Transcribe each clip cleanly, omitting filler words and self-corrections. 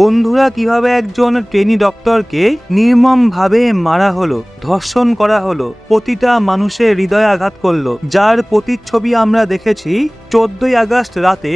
বন্ধুরা, কিভাবে একজন ট্রেনি ডক্টরকে নির্মমভাবে মারা হলো, ধর্ষণ করা হলো, প্রতিটা মানুষের হৃদয়ে আঘাত করলো, যার প্রতিচ্ছবি আমরা দেখেছি 14ই আগস্ট রাতে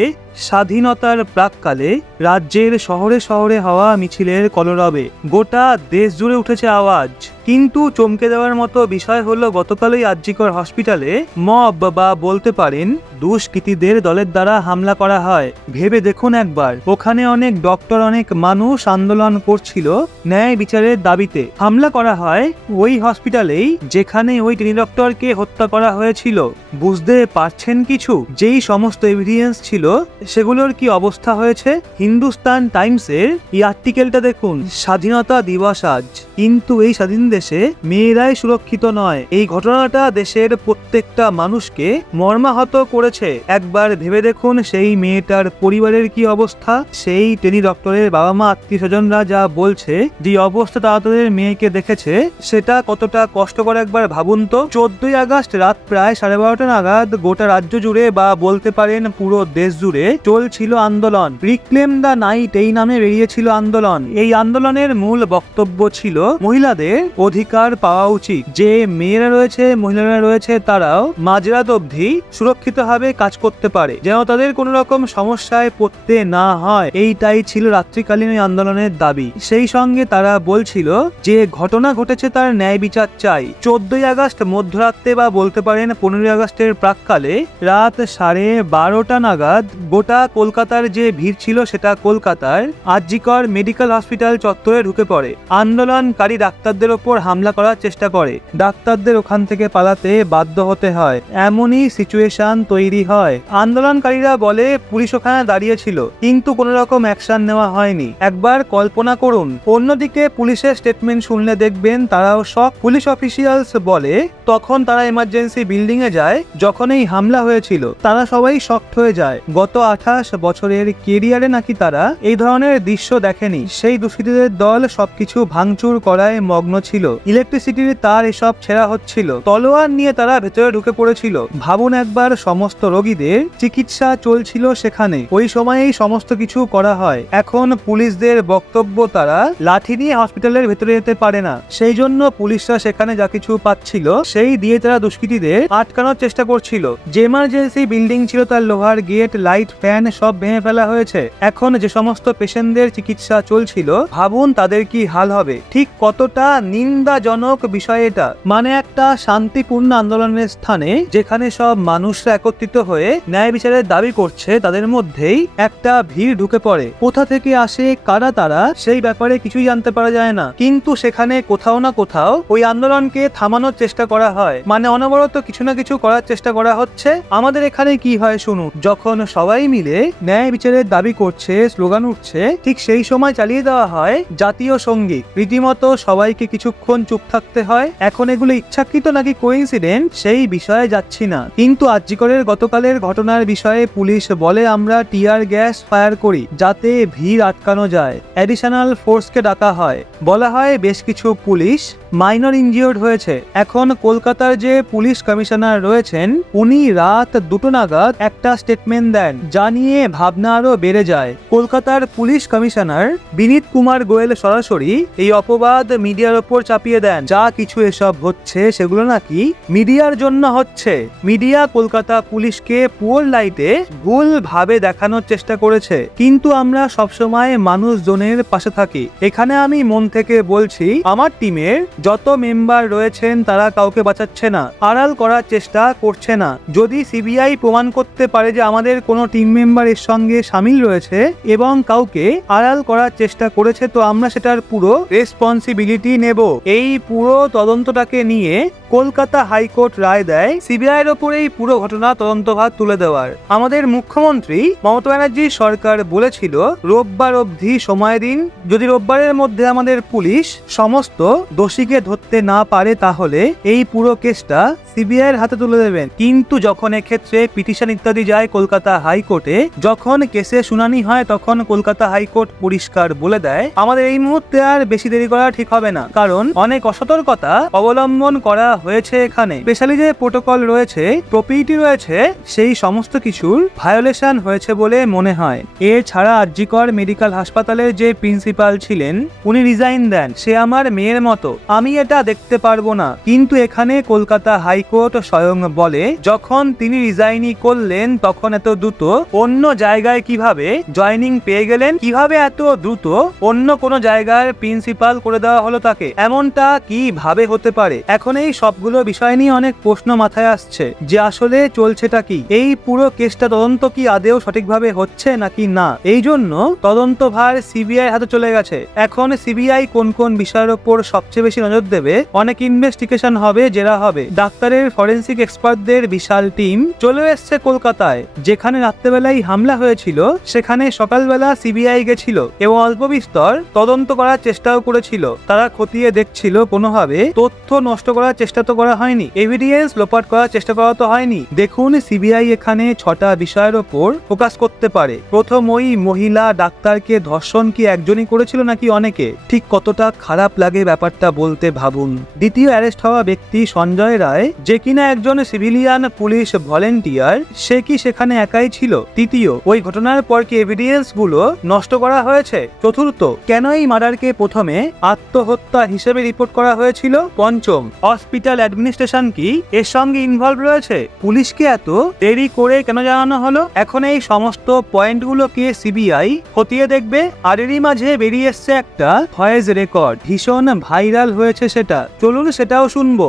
স্বাধীনতার প্রাককালে রাজ্যের শহরে শহরে হওয়া মিছিলের কলরবে। গোটা দেশ জুড়ে উঠেছে আওয়াজ। কিন্তু চমকে দেওয়ার মতো বিষয় হলো, গতকালই আরজিকর হসপিটালে মব বা বলতে পারেন দুষ্কৃতীদের দলের দ্বারা হামলা করা হয়। ভেবে দেখুন একবার, ওখানে অনেক ডক্টর, অনেক মানুষ আন্দোলন করছিল ন্যায় বিচারের দাবিতে। হামলা করা হয় ওই হসপিটালেই যেখানে ওই ট্রেনি ডক্টরকে হত্যা করা হয়েছিল। বুঝতে পারছেন কিছু? যেই সমস্ত এভিডেন্স ছিল সেগুলোর কি অবস্থা হয়েছে। হিন্দুস্তান টাইমসের এই আর্টিকেলটা দেখুন, স্বাধীনতা দিবস আজ, কিন্তু এই স্বাধীন দেশে মেয়েরাই সুরক্ষিত নয়। এই ঘটনাটা দেশের প্রত্যেকটা মানুষকে মর্মাহত করেছে। একবার ভেবে দেখুন সেই মেয়েটার পরিবারের কি অবস্থা। সেই ট্রেনি ডক্টরের বাবা মা, আত্মীয় স্বজনরা যা বলছে, যে অবস্থা তাদের মেয়েকে দেখেছে, সেটা কতটা কষ্টকর একবার ভাবুন তো। 14ই আগস্ট রাত প্রায় 12:30 নাগাদ গোটা রাজ্য জুড়ে বা বলতে পারেন পুরো দেশ জুড়ে চলছিল আন্দোলন। রিক্লেম দ্য নাইট এই নামে বেরিয়েছিল আন্দোলন। এই আন্দোলনের মূল বক্তব্য ছিল মহিলাদের অধিকার পাওয়া উচিত। যে মেয়েরা রয়েছে, মহিলারা রয়েছে, তারাও মাঝরাত অবধি সুরক্ষিতভাবে কাজ করতে পারে, যেন তাদের কোনো রকম সমস্যায় পড়তে না হয়। এইটাই ছিল রাত্রিকালীন ওই আন্দোলনের দাবি। সেই সঙ্গে তারা বলছিল যে ঘটনা ঘটেছে তার ন্যায় বিচার চাই। 14ই আগস্ট মধ্যরাতে বা বলতে পারেন 15ই আগস্টের প্রাককালে রাত 12:30 নাগাদ গোটা কলকাতার যে ভিড় ছিল, সেটা কলকাতার আরজিকর মেডিকেল হসপিটাল চত্বরে ঢুকে পড়ে। আন্দোলনকারী ডাক্তারদের ওপর হামলা করার চেষ্টা করে। ডাক্তারদের ওখান থেকে পালাতে বাধ্য হতে হয়। এমনই সিচুয়েশন তৈরি হয়। আন্দোলনকারীরা বলে পুলিশ ওখানে দাঁড়িয়ে ছিল, কিন্তু কোনো রকম অ্যাকশন নেওয়া হয়নি। একবার কল্পনা করুন। অন্যদিকে পুলিশের স্টেটমেন্ট শুনলে দেখবেন তারাও শক। পুলিশ অফিসিয়ালস বলে তখন তারা এমার্জেন্সি বিল্ডিং এ যায় যখন এই হামলা হয়েছিল। তারা সবাই শকড হয়ে যায়। গত 28 বছরের কেরিয়ারে নাকি তারা এই ধরনের দৃশ্য দেখেনি। সেই দুষ্কৃতীদের দল সবকিছু ভাঙচুর করায় মগ্ন ছিল। ইলেকট্রিসিটির তার এসব ছেঁড়া হচ্ছিল। তলোয়ার নিয়ে তারা ভেতরে ঢুকে পড়েছিল। ভাবুন একবার, সমস্ত রোগীদের চিকিৎসা চলছিল সেখানে। ওই সময়েই সমস্ত কিছু করা হয়। এখন পুলিশদের বক্তব্য তারা লাঠি নিয়ে হসপিটালের ভেতরে যেতে পারে না, সেই জন্য পুলিশরা সেখানে যা কিছু পাচ্ছিল সেই দিয়ে তারা দুষ্কৃতীদের আটকানোর চেষ্টা করছিল। যে এমার্জেন্সি বিল্ডিং ছিল তার লোহার গেট, লাইট, ফ্যান সব ভেঙে ফেলা হয়েছে। এখন যে সমস্ত পেশেন্টদের চিকিৎসা চলছিল, ভাবুন তাদের কি হাল হবে। ঠিক কতটা নিন্দাজনক বিষয় এটা। মানে একটা শান্তিপূর্ণ আন্দোলনের স্থানে যেখানে সব মানুষরা একত্রিত হয়ে ন্যায় বিচারের দাবি করছে, তাদের মধ্যেই একটা ভিড় ঢুকে পড়ে। কোথা থেকে আসে, কারা তারা, সেই ব্যাপারে কিছুই জানতে পারা যায় না। কিন্তু সেখানে কোথাও না কোথাও ওই আন্দোলনকে থামানোর চেষ্টা করা হয়। মানে অনবরত কিছু না কিছু করার চেষ্টা করা হচ্ছে। আমাদের এখানে কি হয় শুনুন, যখন সবাই মিলে ন্যায় বিচারের দাবি করছে, স্লোগান উঠছে, ঠিক সেই সময় চালিয়ে দেওয়া হয় জাতীয় সঙ্গীত। রীতিমতো সবাইকে কিছুক্ষণ চুপ থাকতে হয়। এখন এগুলো ইচ্ছাকৃত নাকি কোইন্সিডেন্ট সেই বিষয়ে যাচ্ছি না, কিন্তু আরজিকরের গতকালের ঘটনার বিষয়ে পুলিশ বলে আমরা টিয়ার গ্যাস ফায়ার করি যাতে ভিড় আটকানো যায়। অ্যাডিশনাল ফোর্সকে ডাকা হয়। বলা হয় বেশ কিছু পুলিশ মাইনর ইনজিওর্ড হয়েছে। এখন কলকাতার যে পুলিশ কমিশনার রয়েছেন, উনি রাত 2টো নাগাদ একটা স্টেটমেন্ট দেন, যা নিয়ে ভাবনা আরো বেড়ে যায়। কলকাতার পুলিশ কমিশনার বিনীত কুমার গোয়েল সরাসরি এই অপবাদ মিডিয়ার ওপর চাপিয়ে দেন, যা কিছু এসব হচ্ছে সেগুলো নাকি মিডিয়ার জন্য হচ্ছে। মিডিয়া কলকাতা পুলিশকে পুয়ার লাইটে ভুল ভাবে দেখানোর চেষ্টা করেছে, কিন্তু আমরা সবসময় মানুষজনের পাশে থাকি। এখানে আমি মন থেকে বলছি, আমার টিমের যত মেম্বার রয়েছেন তারা কাউকে বাঁচাচ্ছে না, আড়াল করার চেষ্টা করছে না। যদি সিবিআই প্রমাণ করতে পারে যে আমাদের কোনো টিম মেম্বার এর সঙ্গে সামিল রয়েছে এবং কাউকে আড়াল করার চেষ্টা করেছে, তো আমরা সেটার পুরো রেসপন্সিবিলিটি নেব। এই পুরো তদন্তটাকে নিয়ে কলকাতা হাইকোর্ট রায় দেয় সিবিআই এর ওপর এই পুরো ঘটনা তদন্তভার তুলে দেওয়ার। আমাদের মুখ্যমন্ত্রী মমতা ব্যানার্জি সরকার বলেছিল রোববার অবধি সময় দিন। যদি রোববারের মধ্যে আমাদের পুলিশ সমস্ত দোষীকে ধরতে না পারে, তাহলে এই পুরো কেসটা সিবিআই এর হাতে তুলে দেবেন। কিন্তু যখন এক্ষেত্রে পিটিশন পিটিশন ইত্যাদি যায় কলকাতা হাইকোর্টে। যখন কেসে শুনানি হয় তখন কলকাতা হাইকোর্ট পরিষ্কার বলে দেয় আমাদের এই মুহূর্তে আর বেশি দেরি করা ঠিক হবে না, কারণ অনেক অসতর্কতা অবলম্বন করা হয়েছে এখানে। স্পেশালি যে প্রোটোকল রয়েছে, প্রপিটি রয়েছে, সেই সমস্ত কিছুর ভায়োলেশন হয়েছে বলে মনে হয়। এছাড়া আরজিকর মেডিকেল হাসপাতালের যে প্রিন্সিপাল ছিলেন উনি রিজাইন দেন। সে আমার মেয়ের মতো, আমি এটা দেখতে পারবো না। কিন্তু এখানে কলকাতা হাইকোর্ট স্বয়ং বলে যখন তিনি রিজাইনই করলেন তখন এত দ্রুত অন্য জায়গায় কিভাবে জয়নিং পেয়ে গেলেন, কিভাবে এত দ্রুত অন্য কোনো জায়গার প্রিন্সিপাল করে দেওয়া হলো তাকে, এমনটা কিভাবে হতে পারে? এখন এই সবগুলো বিষয় নিয়ে অনেক প্রশ্ন মাথায় আসছে যে আসলে চলছেটা কি, এই পুরো কেসটা তদন্ত কি আদেও সঠিকভাবে হচ্ছে নাকি না। এই জন্য তদন্ত ভার সিবিআই হাতে চলে গেছে। এখন সিবিআই কোন কোন বিষয়ের উপর সবচেয়ে বেশি নজর দেবে, অনেক ইনভেস্টিগেশন হবে, জেরা হবে। ডাক্তারের ফরেন্সিক এক্সপার্টদের বিশাল টিম চলে এসছে কলকাতায়। যেখানে রাত্রেবেলায় হামলা হয়েছিল সেখানে সকালবেলা সিবিআই গেছিল এবং অল্প বিস্তর তদন্ত করার চেষ্টাও করেছিল। তারা খতিয়ে দেখছিল কোনোভাবে তথ্য নষ্ট করার চেষ্টা তো করা হয়নি, এভিডেন্স লোপাট করার চেষ্টা করা তো হয়নি। দেখুন সিবিআই এখানে 6টা বিষয়ের ওপর ফোকাস করতে পারে। প্রথম, ওই মহিলা ডাক্তারকে ধর্ষণ কি একজনই করেছিল নাকি অনেকে? ঠিক কতটা খারাপ লাগে ব্যাপারটা বলতে ভাবুন। দ্বিতীয়, অ্যারেস্ট হওয়া ব্যক্তি সঞ্জয় রায়, যে কিনা একজন সিভিলিয়ান পুলিশ ভলেন্টিয়ার, সে কি সেখানে একাই ছিল? তৃতীয়, ওই ঘটনার পর কি এভিডেন্স গুলো নষ্ট করা হয়েছে? চতুর্থ, কেন এই মার্ডারকে প্রথমে আত্মহত্যা হিসেবে রিপোর্ট করা হয়েছিল? পঞ্চম, হসপিটাল অ্যাডমিনিস্ট্রেশন কি এর সঙ্গে ইনভলভ রয়েছে? পুলিশকে এত দেরি করে কেন জানানো হলো? এখন এই সমস্ত পয়েন্টগুলোকে সিবিআই খতিয়ে দেখবে। আর এরই মাঝে বেরিয়ে এসছে একটা ভয়েস রেকর্ড, ভীষণ ভাইরাল হয়েছে সেটা, চলুন সেটাও শুনবো।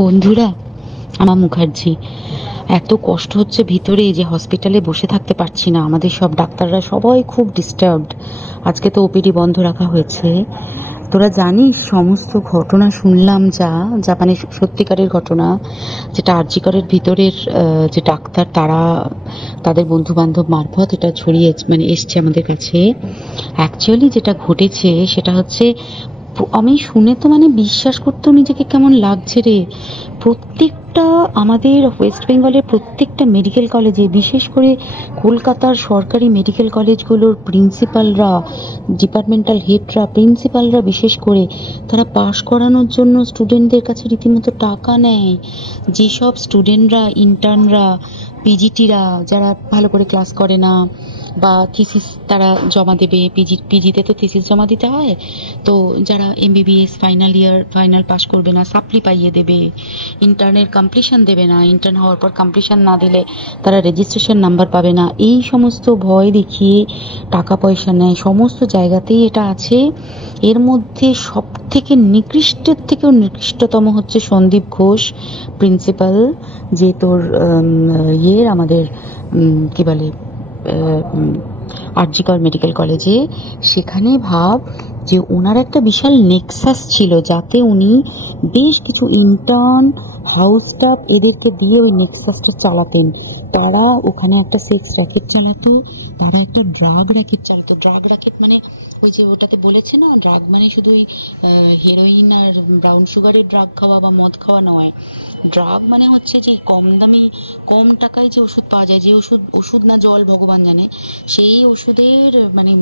বন্ধুরা, আমার মুখার্জি, এত কষ্ট হচ্ছে ভিতরে যে হসপিটালে বসে থাকতে পারছি না। আমাদের সব ডাক্তাররা সবাই খুব ডিস্টার্বড। আজকে তো ওপিডি বন্ধ রাখা হয়েছে। তোরা জানিস সমস্ত ঘটনা শুনলাম, যা মানে সত্যিকারের ঘটনা, যেটা আরজিকরের ভিতরের যে ডাক্তার তারা তাদের বন্ধু বান্ধব মারফত এটা ছড়িয়ে মানে এসছে আমাদের কাছে। অ্যাকচুয়ালি যেটা ঘটেছে সেটা হচ্ছে, আমি শুনে তো মানে বিশ্বাস করতেও নিজেকে কেমন লাগছে রে। প্রত্যেকটা আমাদের ওয়েস্ট বেঙ্গলের প্রত্যেকটা মেডিকেল কলেজে, বিশেষ করে কলকাতার সরকারি মেডিকেল কলেজগুলোর প্রিন্সিপালরা, ডিপার্টমেন্টাল হেডরা, প্রিন্সিপালরা বিশেষ করে, তারা পাশ করানোর জন্য স্টুডেন্টদের কাছে রীতিমতো টাকা নেয়। যেসব স্টুডেন্টরা, ইন্টার্নরা, পিজিটিরা যারা ভালো করে ক্লাস করে না বা থিসিস তারা জমা দেবে, পিজিতে তো থিসিস জমা দিতে হয়, তো যারা এমবিবিএস ফাইনাল পাস করবে না সাপ্লি পাইয়ে দেবে, ইন্টার্নের কমপ্লিশন দেবে না, ইন্টার্ন হওয়ার পর কমপ্লিশন না দিলে তারা রেজিস্ট্রেশন নাম্বার পাবে না, এই সমস্ত ভয় দেখিয়ে টাকা পয়সা নেয়। সমস্ত জায়গাতেই এটা আছে। এর মধ্যে সব থেকে নিকৃষ্টের থেকেও নিকৃষ্টতম হচ্ছে সন্দীপ ঘোষ, প্রিন্সিপাল, যে তোর আমাদের কি বলে আরজিকর মেডিকেল কলেজে। সেখানে ভাব যে ওনার একটা বিশাল নেক্সাস ছিল, যাতে উনি বেশ কিছু ইন্টার্ন, হাউস স্টাফ এদেরকে দিয়ে ওই নেক্সাসটা চালাতেন। তারা ওখানে একটা সেক্স র্যাকেট চালাতো, তারা একটা ড্রাগ র্যাকেট চালাতো। ড্রাগ র্যাকেট মানে ওই যে ওটাতে বলেছে না, ড্রাগ মানে শুধু ওই হেরোইন আর ব্রাউন সুগারের ড্রাগ খাওয়া বা মদ খাওয়া নয়। ড্রাগ মানে হচ্ছে যে কম দামি, কম টাকায় যে ওষুধ পাওয়া যায়, যে ওষুধ না জল ভগবান জানে, সেই ওষুধের মানে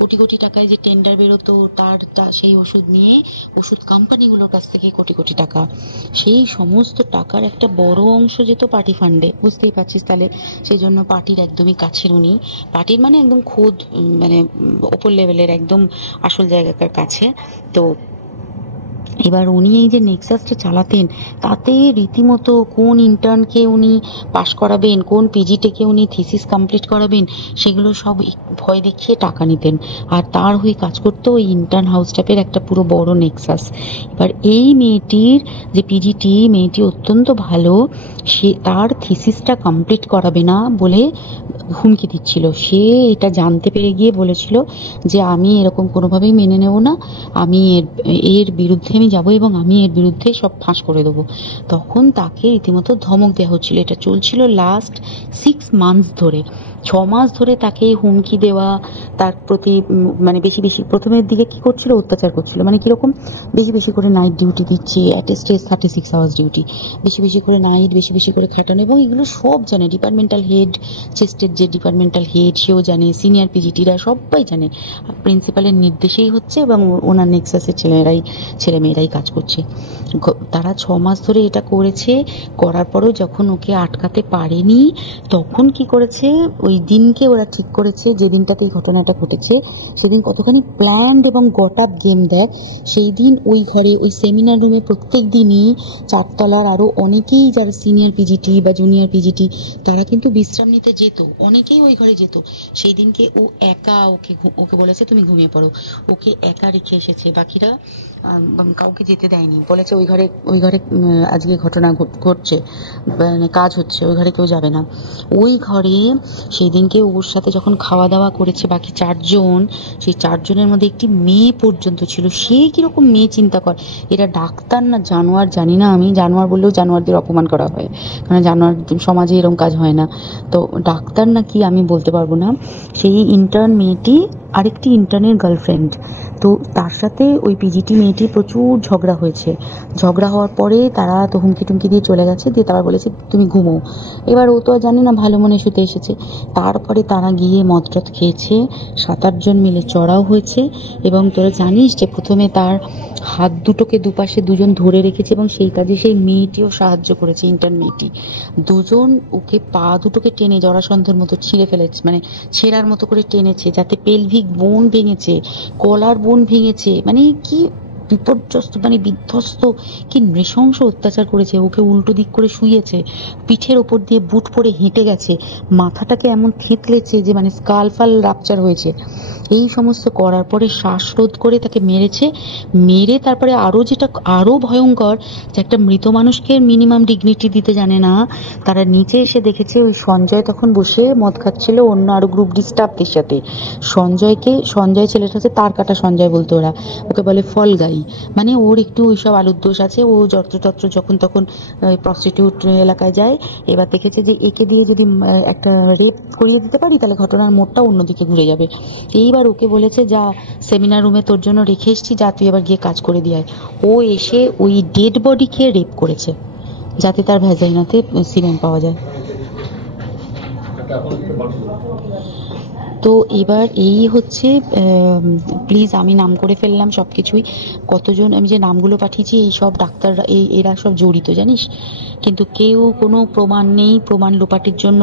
কোটি কোটি টাকায় যে টেন্ডার বেরোতো, সেই ওষুধ নিয়ে ওষুধ কোম্পানিগুলোর কাছ থেকে কোটি কোটি টাকা, সেই সমস্ত টাকার একটা বড় অংশ যেত পার্টি ফান্ডে। বুঝতেই পারছিস তাহলে। সেই জন্য পার্টির একদমই কাছের উনি, পার্টির মানে একদম খোদ মানে ওপর লেভেলের একদম আসল জায়গাকার কাছে। তো এবার উনি এই যে নেক্সাসটা চালাতেন, তাতে রীতিমতো কোন ইন্টার্নকে উনি পাশ করাবেন, কোন পিজিটিকে উনি থিসিস কমপ্লিট করাবেন, সেগুলো সব ভয় দেখিয়ে টাকা নিতেন। আর তার হয়ে কাজ করতো ওই ইন্টার্ন হাউস স্টাফের একটা পুরো বড় নেক্সাস। এবার এই মেয়েটির যে পিজিটি, মেয়েটি অত্যন্ত ভালো, সে তার থিসিসটা কমপ্লিট করাবে না বলে হুমকি দিচ্ছিল। সে এটা জানতে পেরে গিয়ে বলেছিল যে আমি এরকম কোনোভাবেই মেনে নেব না, আমি এর বিরুদ্ধে আমি যাব এবং আমি এর বিরুদ্ধে সব ফাঁস করে দেবো। তখন তাকে রীতিমতো ধমক দেওয়া হচ্ছিল। এটা চলছিল লাস্ট 6 মান্থস ধরে। 6 মাস ধরে তাকে হুমকি দেওয়া, তার প্রতি মানে বেশি বেশি প্রথমের দিকে কি করছিল, অত্যাচার করছিল। মানে কিরকম, বেশি বেশি করে নাইট ডিউটি দিচ্ছে, at a stage 36 hours duty, বেশি বেশি করে নাইট, বেশি বেশি করে খাটানো। এবং এগুলো সব জানে ডিপার্টমেন্টাল হেড, চেস্টের যে ডিপার্টমেন্টাল হেড সেও জানে, সিনিয়র পিজিটিরা সবাই জানে। প্রিন্সিপালের নির্দেশেই হচ্ছে এবং ওনার নেক্সাসের ছেলেমেয়েরাই কাজ করছে। তারা 6 মাস ধরে এটা করেছে। করার পরেও যখন ওকে আটকাতে পারেনি, তখন কি করেছে, ওই দিনকে ওরা ঠিক করেছে, যে দিনটাতে এই ঘটনাটা ঘটেছে সেদিন কতখানি প্ল্যান্ড এবং গট আপ গেম দেয়। সেই দিন ওই ঘরে, ওই সেমিনার রুমে প্রত্যেক দিনই 4 তলার আরো অনেকেই যারা সিনিয়র পিজিটি বা জুনিয়র পিজিটি তারা কিন্তু বিশ্রাম নিতে যেত, অনেকেই ওই ঘরে যেত। সেই দিনকে ও একা, ওকে বলেছে তুমি ঘুমিয়ে পড়ো, ওকে একা রেখে এসেছে, বাকিরা কাউকে যেতে দেয়নি। বলেছে ওই ঘরে আজকে ঘটনা ঘটছে, মানে কাজ হচ্ছে, ওই ঘরে কেউ যাবে না। ওই ঘরে সেই দিনকে ওর সাথে যখন খাওয়া দাওয়া করেছে বাকি 4 জন, সেই 4 জনের মধ্যে একটি মেয়ে পর্যন্ত ছিল। সে কিরকম মেয়ে চিন্তা কর, এরা ডাক্তার না জানোয়ার জানি না, আমি জানোয়ার বললেও জানোয়ারদের অপমান করা হয়, কারণ জানোয়ার সমাজে এরকম কাজ হয় না। তো ডাক্তার না কি আমি বলতে পারবো না। সেই ইন্টার্ন মেয়েটি আরেকটি ইন্টার্নের গার্লফ্রেন্ড। তো তার সাথে ওই পিজিটি মেয়েটি প্রচুর ঝগড়া হয়েছে। ঝগড়া হওয়ার পরে তারা তো হুমকি টুমকি দিয়ে চলে গেছে, দিয়ে তারা বলেছে তুমি ঘুমো। এবার ও তো আর জানে না, ভালো মনে শুতে এসেছে। তারপরে তারা গিয়ে মদ টদ খেয়েছে, 7-8 জন মিলে চড়াও হয়েছে। এবং তোরা জানিস যে প্রথমে তার হাত দুটোকে দুপাশে দুজন ধরে রেখেছে এবং সেই কাজে সেই মেয়েটিও সাহায্য করেছে, ইন্টার্ন মেয়েটি। দুজন ওকে পা দুটোকে টেনে জরাসন্ধের মতো ছিঁড়ে ফেলেছে, মানে ছেঁড়ার মতো করে টেনেছে, যাতে পেলভিক বোন ভেঙেছে, কলার বোন ভেঙেছে। মানে কি বিপর্যস্ত, মানে বিধ্বস্ত, কি নৃশংস অত্যাচার করেছে। ওকে উল্টো দিক করে শুইয়েছে, পিঠের ওপর দিয়ে বুট পরে হেঁটে গেছে, মাথাটাকে এমন থেতলেছে যে মানে স্কাল ফাল রাপচার হয়েছে। এই সমস্ত করার পরে শ্বাসরোধ করে তাকে মেরেছে। মেরে তারপরে যেটা আরো ভয়ঙ্কর, যে একটা মৃত মানুষকে মিনিমাম ডিগনিটি দিতে জানে না। তারা নিচে এসে দেখেছে ওই সঞ্জয় তখন বসে মদ খাচ্ছিল অন্য আরো গ্রুপ স্টাফদের সাথে। সঞ্জয় ছেলেটা আছে, তার কাটা সঞ্জয় বলতো ওরা, ওকে বলে ফল গাই। মানে ওর একটু ওইসব আলুর দোষ আছে, ও যত্রতত্র যখন তখন প্রস্টিটিউট এলাকায় যায়। এবার দেখেছে যে একে দিয়ে যদি একটা রেপ করিয়ে দিতে পারি তাহলে ঘটনার মোড়টা অন্যদিকে ঘুরে যাবে। এইবার ওকে বলেছে যা, সেমিনার রুমে তোর জন্য রেখে এসছি, যা তুই এবার গিয়ে কাজ করে দিয়ে আয়। ও এসে ওই ডেড বডিকে রেপ করেছে যাতে তার ভ্যাজাইনাতে সিমেন্ট পাওয়া যায়। তো এবার এই হচ্ছে, প্লিজ আমি নাম করে ফেললাম সবকিছুই, কতজন আমি যে নামগুলো পাঠিয়েছি এই সব ডাক্তাররা, এরা সব জড়িত জানিস, কিন্তু কেউ কোনো প্রমাণ নেই। প্রমাণ লোপাটের জন্য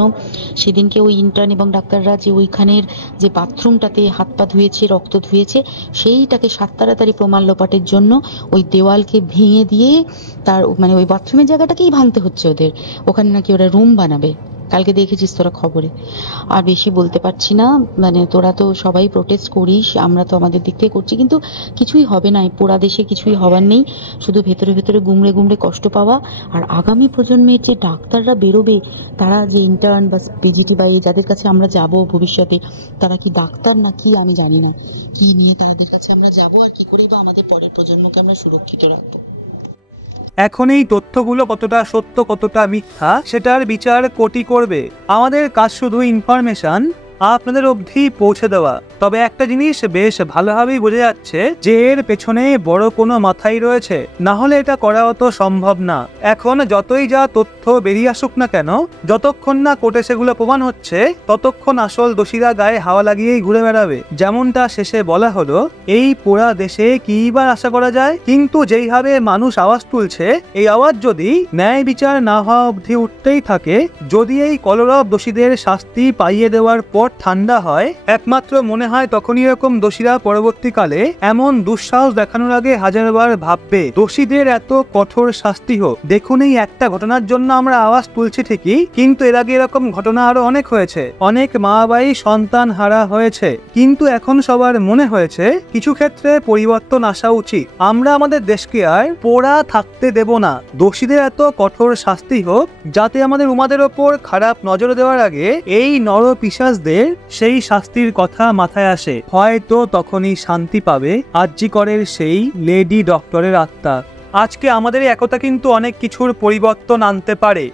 সেদিনকে ওই ইন্টার্ন এবং ডাক্তাররা যে ওইখানের যে বাথরুমটাতে হাত পা ধুয়েছে, রক্ত ধুয়েছে, সেইটাকে 7 তাড়াতাড়ি প্রমাণ লোপাটের জন্য ওই দেওয়ালকে ভেঙে দিয়ে তার মানে ওই বাথরুমের জায়গাটাকেই ভাঙতে হচ্ছে ওদের। ওখানে নাকি ওরা রুম বানাবে, কালকে দেখেছিস তোরা খবরে। আর বেশি বলতে পারছি না, মানে তোরা তো সবাই প্রোটেস্ট করিস, আমরা তো আমাদের দিক থেকে করছি, কিন্তু কিছুই হবে না। এই পোড়া দেশে কিছুই হবার নেই, শুধু ভেতরে ভেতরে গুমড়ে গুমড়ে কষ্ট পাওয়া। আর আগামী প্রজন্মের যে ডাক্তাররা বেরোবে, তারা যে ইন্টার্ন বা পিজিটি বা যাদের কাছে আমরা যাব ভবিষ্যতে, তারা কি ডাক্তার না কি আমি জানি না, কি নিয়ে তাদের কাছে আমরা যাব আর কি করেই বা আমাদের পরের প্রজন্মকে আমরা সুরক্ষিত রাখবো। এখন এই তথ্যগুলো কতটা সত্য কতটা মিথ্যা সেটার বিচার কোর্টই করবে। আমাদের কাজ শুধু ইনফরমেশন আপনাদের অবধি পৌঁছে দেওয়া। তবে একটা জিনিস বেশ ভালোভাবেই বোঝা যাচ্ছে যে এর পেছনে বড় কোনো মাথাই রয়েছে, না হলে এটা করা অত সম্ভব না। এখন যতই যা তথ্য বেরিয়ে আসুক না কেন, যতক্ষণ না কোর্টে সেগুলো প্রমাণ হচ্ছে ততক্ষণ আসল দোষীরা গায়ে হাওয়া লাগিয়েই ঘুরে বেড়াবে। যেমনটা শেষে বলা হলো, এই পোড়া দেশে কি বার আশা করা যায়, কিন্তু যেইভাবে মানুষ আওয়াজ তুলছে, এই আওয়াজ যদি ন্যায় বিচার না হওয়া অবধি উঠতেই থাকে, যদি এই কলরব দোষীদের শাস্তি পাইয়ে দেওয়ার পর ঠান্ডা হয়, একমাত্র মনে হয় তখনই এরকম দোষীরা পরবর্তীকালে এমন দুঃসাহস দেখানোর আগে হাজারবার ভাববে দোষীদের এত কঠোর শাস্তি হোক। দেখুন, এই একটা ঘটনার জন্য আমরা আওয়াজ তুলছি ঠিকই, কিন্তু এর আগে এরকম ঘটনা আরো অনেক হয়েছে। অনেক মা বাবাই সন্তান হারা হয়েছে, কিন্তু এখন সবার মনে হয়েছে কিছু ক্ষেত্রে পরিবর্তন আসা উচিত। আমরা আমাদের দেশকে আর পোড়া থাকতে দেব না। দোষীদের এত কঠোর শাস্তি হোক যাতে আমাদের উমাদের ওপর খারাপ নজর দেওয়ার আগে এই নর পিশাচদের আমাদের সেই শাস্তির কথা মাথায় আসে। হয়তো তখনই শান্তি পাবে আরজি করের সেই লেডি ডক্টরের আত্মা। আজকে আমাদের এই একতা কিন্তু অনেক কিছুর পরিবর্তন আনতে পারে।